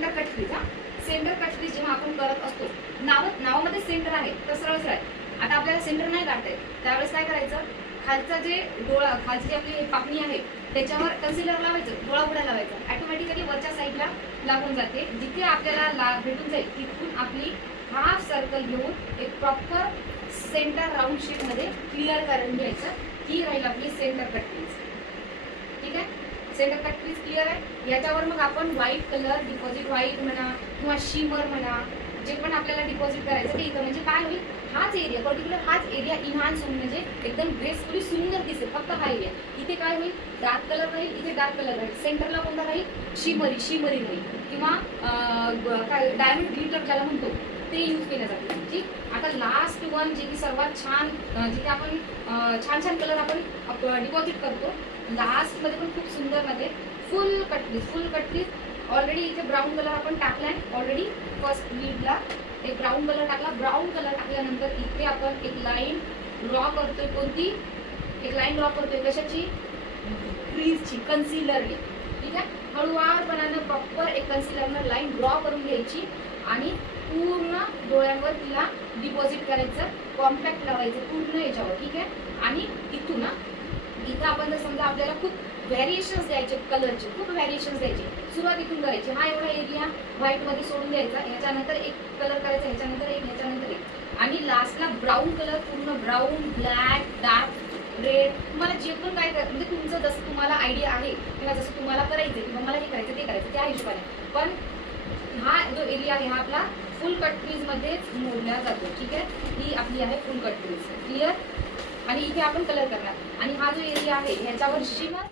Centre cut crease. Centre cut crease जेव्हा आपण करत असतो, नावामध्ये सेंटर आहे तर सरळ सरळ. आता आपल्याला सेंटर नाही काढता येत, त्यावेळेस काय करायचं, खालचा जे डोळा, खालची जी आपली पापणी आहे त्याच्यावर कन्सिलर लावायचं, डोळा पुढे लावायचा, ऑटोमॅटिकली वरच्या साईडला लागून जाते. जिथे आपल्याला भेटून जाईल तिथून आपली हाफ सर्कल घेऊन एक प्रॉपर सेंटर राऊंड शेप मध्ये क्लिअर करून घ्यायचं. ही राहील आपली सेंटर कट क्रीज. ठीक आहे, सेंटर कट क्रीज क्लिअर आहे. याच्यावर मग आपण व्हाईट कलर, डिपॉझिट व्हाईट म्हणा किंवा शिमर म्हणा, जे पण आपल्याला डिपॉझिट करायचं ते इथं, म्हणजे काय होईल, हाच एरिया पर्टिक्युलर, हाच एरिया इन्हान्स होऊन म्हणजे एकदम ग्रेसफुली सुंदर दिसेल. फक्त हा एरिया इथे काय होईल, डार्क कलर राहील, इथे डार्क कलर राहील. सेंटरला कोणता राहील, शिमरी राहील किंवा काय डायमंड ग्लिटर ज्याला म्हणतो ते यूज केलं जाते. ठीक, आता लास्ट वन जे की सर्वात छान, जिथे आपण छान कलर आपण डिपॉझिट करतो, लास्ट मध्ये पण खूप सुंदर मध्ये फुल कटक्रीज. ऑलरेडी इथे ब्राऊन कलर आपण टाकलाय. ऑलरेडी फर्स्ट लीडला एक ब्राऊन कलर टाकला. ब्राऊन कलर टाकल्यानंतर इथे आपण एक लाईन ड्रॉ करतोय. कोणती एक लाईन ड्रॉ करतोय, कशाची, क्रीजची, कन्सिलरची. ठीक आहे, हळूवारपणानं प्रॉपर एक कन्सिलरनं लाईन ड्रॉ करून घ्यायची आणि पूर्ण डोळ्यांवर तिला डिपॉझिट करायचं, कॉम्पॅक्ट लावायचं पूर्ण याच्यावर. ठीक आहे, आणि इथून इथं आपण जर समजा आपल्याला खूप व्हॅरिएशन्स द्यायचे, कलरचे खूप व्हॅरिएशन्स द्यायचे, सुरुवात इथून करायची. हा एवढा एरिया व्हाईट मध्ये सोडून द्यायचा, ह्याच्यानंतर एक कलर करायचा, ह्याच्यानंतर एक, ह्याच्यानंतर एक, आणि लास्टला ब्राऊन कलर, पूर्ण ब्राऊन, ब्लॅक, डार्क रेड, तुम्हाला जे पण काय म्हणजे तुमचं जसं तुम्हाला आयडिया आहे किंवा जसं तुम्हाला करायचं किंवा मला हे करायचं ते करायचं त्या हिशोबाने. पण हा जो एरिया आहे हा आपला फुल कट क्रीज मध्येच मोडला जातो. ठीक आहे, ही आपली आहे फुल कट क्रीज. क्लिअर, आणि इथे आपण कलर करणार, आणि हा जो एरिया आहे ह्याच्यावर शिमर